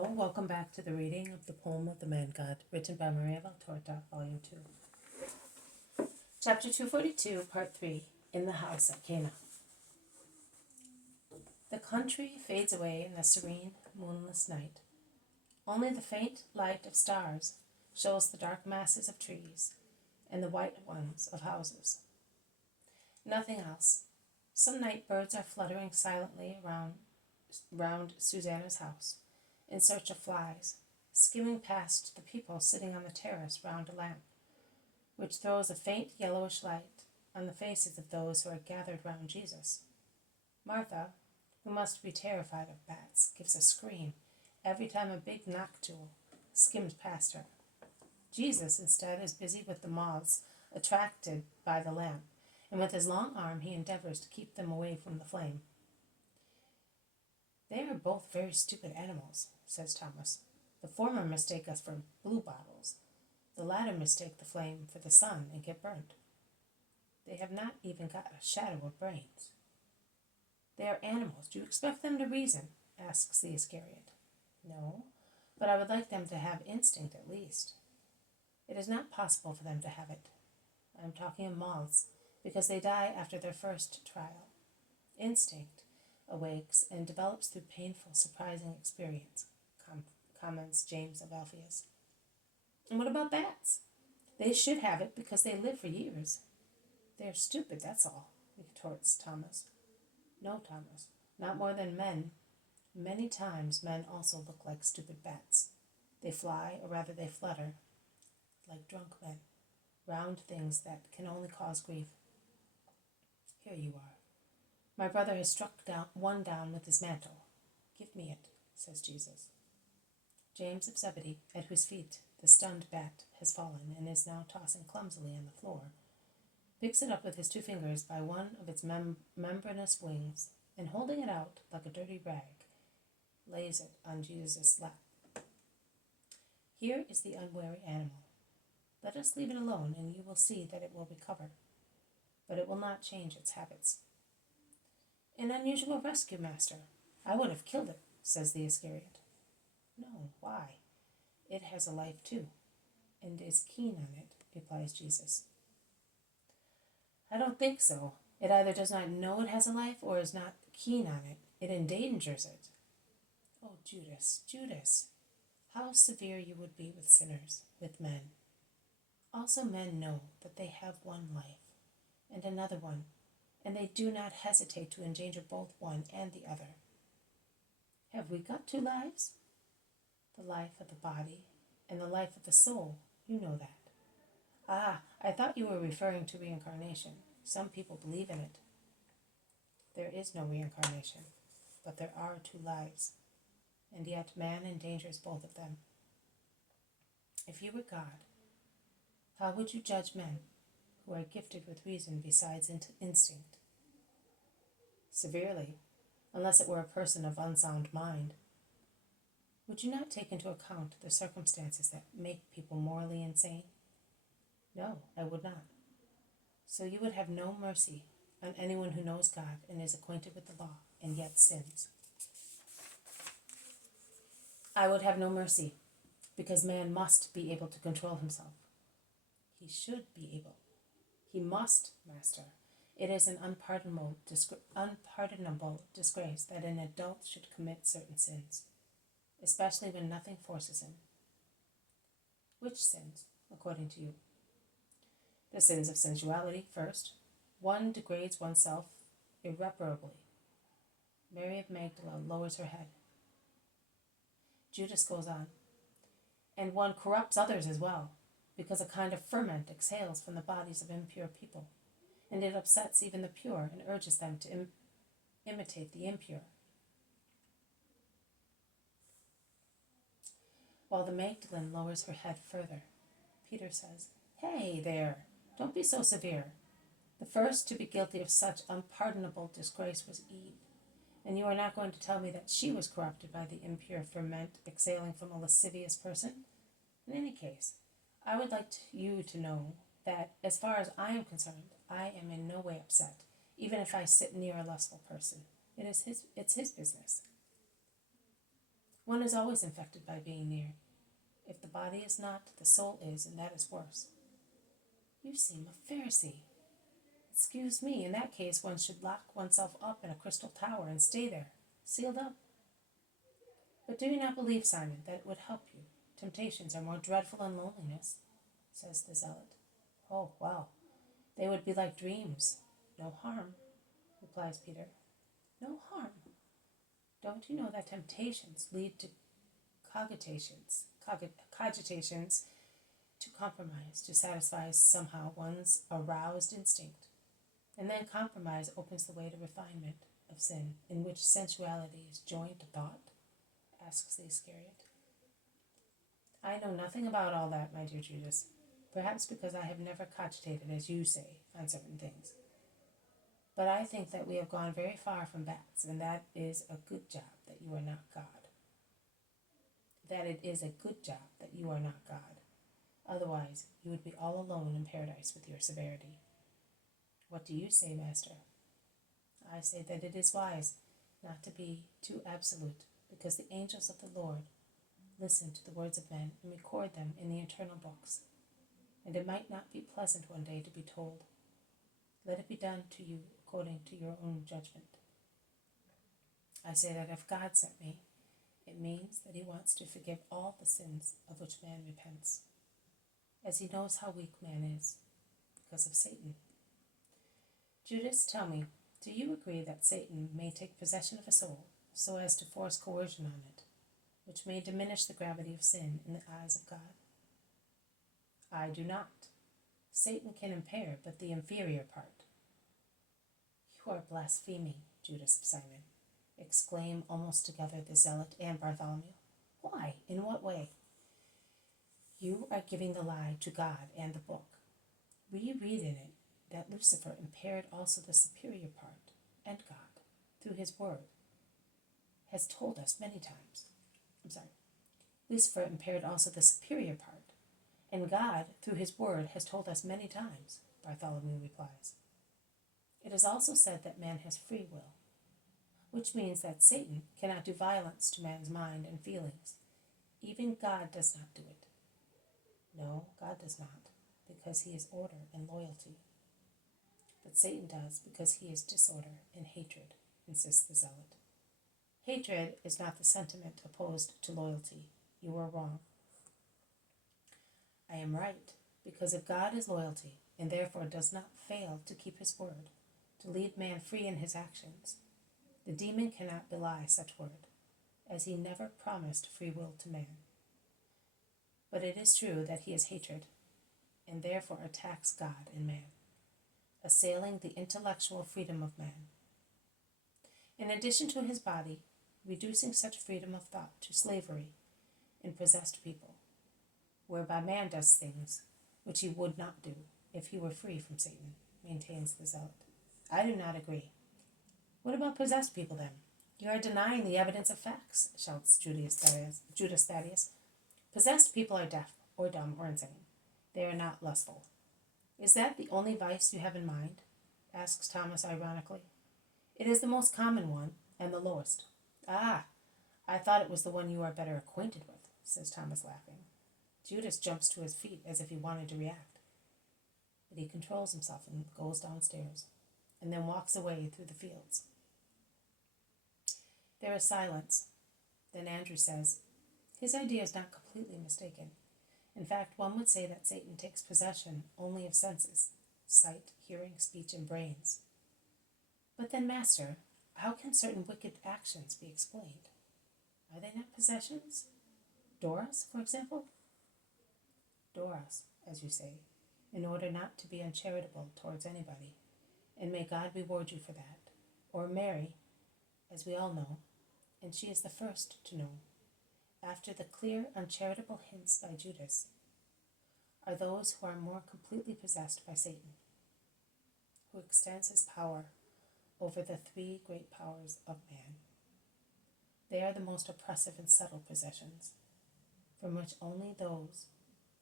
Hello, welcome back to the reading of the poem of the Man God, written by Maria Valtorta, Volume 2. Chapter 242, Part 3, In the House at Cana. The country fades away in the serene, moonless night. Only the faint light of stars shows the dark masses of trees and the white ones of houses. Nothing else. Some night birds are fluttering silently round Susanna's house, in search of flies, skimming past the people sitting on the terrace round a lamp, which throws a faint yellowish light on the faces of those who are gathered round Jesus. Martha, who must be terrified of bats, gives a scream every time a big noctule skims past her. Jesus, instead, is busy with the moths attracted by the lamp, and with his long arm he endeavors to keep them away from the flame. "They are both very stupid animals," says Thomas. "The former mistake us for bluebottles. The latter mistake the flame for the sun and get burnt. They have not even got a shadow of brains." "They are animals. Do you expect them to reason?" asks the Iscariot. "No, but I would like them to have instinct at least." "It is not possible for them to have it. I am talking of moths, because they die after their first trial. Instinct awakes and develops through painful, surprising experience," comments James of Alphaeus. "And what about bats? They should have it because they live for years." "They are stupid, that's all," retorts Thomas. "No, Thomas, not more than men. Many times men also look like stupid bats. They fly, or rather they flutter, like drunk men, round things that can only cause grief. Here you are. My brother has struck one down with his mantle. Give me it," says Jesus. James of Zebedee, at whose feet the stunned bat has fallen and is now tossing clumsily on the floor, picks it up with his 2 fingers by one of its membranous wings, and holding it out like a dirty rag, lays it on Jesus' lap. "Here is the unwary animal. Let us leave it alone, and you will see that it will recover, but it will not change its habits." "An unusual rescue, master. I would have killed it," says the Iscariot. "No, why? It has a life too, and is keen on it," replies Jesus. "I don't think so. It either does not know it has a life or is not keen on it. It endangers it." "Oh, Judas, Judas, how severe you would be with sinners, with men. Also men know that they have one life, and another one, and they do not hesitate to endanger both one and the other. Have we got 2 lives? The life of the body and the life of the soul. You know that." "Ah, I thought you were referring to reincarnation. Some people believe in it." "There is no reincarnation, but there are 2 lives, and yet man endangers both of them. If you were God, how would you judge men who are gifted with reason besides instinct?" "Severely, unless it were a person of unsound mind." "Would you not take into account the circumstances that make people morally insane?" "No, I would not." "So you would have no mercy on anyone who knows God and is acquainted with the law and yet sins." "I would have no mercy, because man must be able to control himself." "He should be able. He must, master. It is an unpardonable disgrace that an adult should commit certain sins, especially when nothing forces him." "Which sins, according to you?" "The sins of sensuality, first. One degrades oneself irreparably." Mary of Magdala lowers her head. Judas goes on. "And one corrupts others as well, because a kind of ferment exhales from the bodies of impure people, and it upsets even the pure and urges them to imitate the impure." While the Magdalene lowers her head further, Peter says, "Hey there, don't be so severe. The first to be guilty of such unpardonable disgrace was Eve, and you are not going to tell me that she was corrupted by the impure ferment exhaling from a lascivious person? In any case, I would like you to know that, as far as I am concerned, I am in no way upset, even if I sit near a lustful person. It's his business." One is always infected by being near. If the body is not, the soul is, and that is worse. You seem a Pharisee. Excuse me, in that case one should lock oneself up in a crystal tower and stay there, sealed up. But do you not believe, Simon, that it would help you? Temptations are more dreadful than loneliness, says the zealot. Oh, well, they would be like dreams. No harm, replies Peter. No harm. Don't you know that temptations lead to cogitations to compromise, to satisfy somehow one's aroused instinct? And then compromise opens the way to refinement of sin, in which sensuality is joined to thought? Asks the Iscariot. I know nothing about all that, my dear Judas, perhaps because I have never cogitated, as you say, on certain things. But I think that we have gone very far from bats, and that is a good job that you are not God. That it is a good job that you are not God. Otherwise, you would be all alone in paradise with your severity. What do you say, Master? I say that it is wise not to be too absolute, because the angels of the Lord listen to the words of men and record them in the eternal books. And it might not be pleasant one day to be told, let it be done to you according to your own judgment. I say that if God sent me, it means that he wants to forgive all the sins of which man repents, as he knows how weak man is, because of Satan. Judas, tell me, do you agree that Satan may take possession of a soul so as to force coercion on it, which may diminish the gravity of sin in the eyes of God? I do not. Satan can impair but the inferior part. You are blaspheming, Judas of Simon, exclaim almost together the zealot and Bartholomew. Why? In what way? You are giving the lie to God and the book. We read in it that Lucifer impaired also the superior part, and God, through his word, has told us many times. Lucifer impaired also the superior part, and God, through his word, has told us many times, Bartholomew replies. It is also said that man has free will, which means that Satan cannot do violence to man's mind and feelings. Even God does not do it. No, God does not, because he is order and loyalty. But Satan does because he is disorder and hatred, insists the zealot. Hatred is not the sentiment opposed to loyalty. You are wrong. I am right, because if God is loyalty, and therefore does not fail to keep his word, to lead man free in his actions, the demon cannot belie such word, as he never promised free will to man. But it is true that he is hatred, and therefore attacks God and man, assailing the intellectual freedom of man. In addition to his body, reducing such freedom of thought to slavery in possessed people, whereby man does things which he would not do if he were free from Satan, maintains the zealot. I do not agree. What about possessed people, then? You are denying the evidence of facts, shouts Judas Thaddeus. Possessed people are deaf, or dumb, or insane. They are not lustful. Is that the only vice you have in mind? Asks Thomas ironically. It is the most common one, and the lowest. Ah, I thought it was the one you are better acquainted with, says Thomas, laughing. Judas jumps to his feet as if he wanted to react, but he controls himself and goes downstairs, and then walks away through the fields. There is silence. Then Andrew says, his idea is not completely mistaken. In fact, one would say that Satan takes possession only of senses, sight, hearing, speech, and brains. But then, Master, how can certain wicked actions be explained? Are they not possessions? Dora's, for example? Dora's, as you say, in order not to be uncharitable towards anybody, and may God reward you for that. Or Mary, as we all know, and she is the first to know, after the clear, uncharitable hints by Judas, are those who are more completely possessed by Satan, who extends his power over the three great powers of man. They are the most oppressive and subtle possessions, from which only those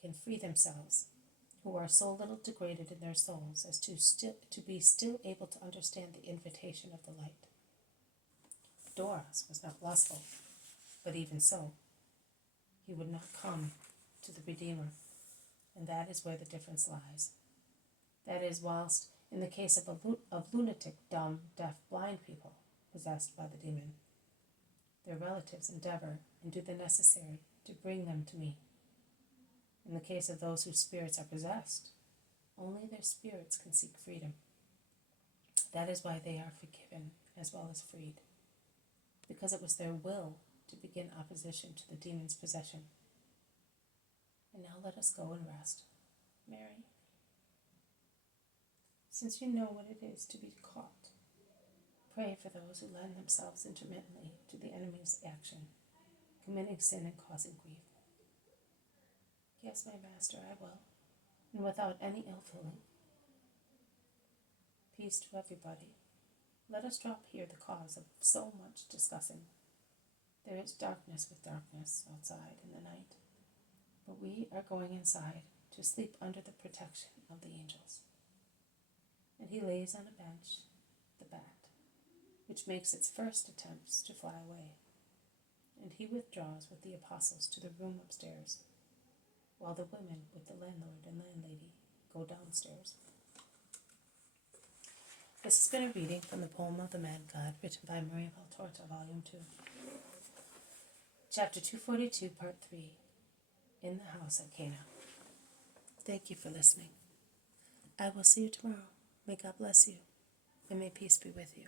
can free themselves who are so little degraded in their souls as to be still able to understand the invitation of the light. Doras was not lustful. But even so, he would not come to the Redeemer, and that is where the difference lies. That is, whilst in the case of lunatic, dumb, deaf, blind people possessed by the demon, their relatives endeavor and do the necessary to bring them to me. In the case of those whose spirits are possessed, only their spirits can seek freedom. That is why they are forgiven as well as freed, because it was their will to begin opposition to the demon's possession. And now let us go and rest. Mary, since you know what it is to be caught, pray for those who lend themselves intermittently to the enemy's action, committing sin and causing grief. Yes, my Master, I will, and without any ill feeling. Peace to everybody. Let us drop here the cause of so much discussing. There is darkness with darkness outside in the night, but we are going inside to sleep under the protection of the angels. And he lays on a bench the bat, which makes its first attempts to fly away, and he withdraws with the apostles to the room upstairs, while the women with the landlord and landlady go downstairs. This has been a reading from the poem of the Mad God, written by Maria Valtorta, Volume 2. Chapter 242, Part 3, In the House at Cana. Thank you for listening. I will see you tomorrow. May God bless you, and may peace be with you.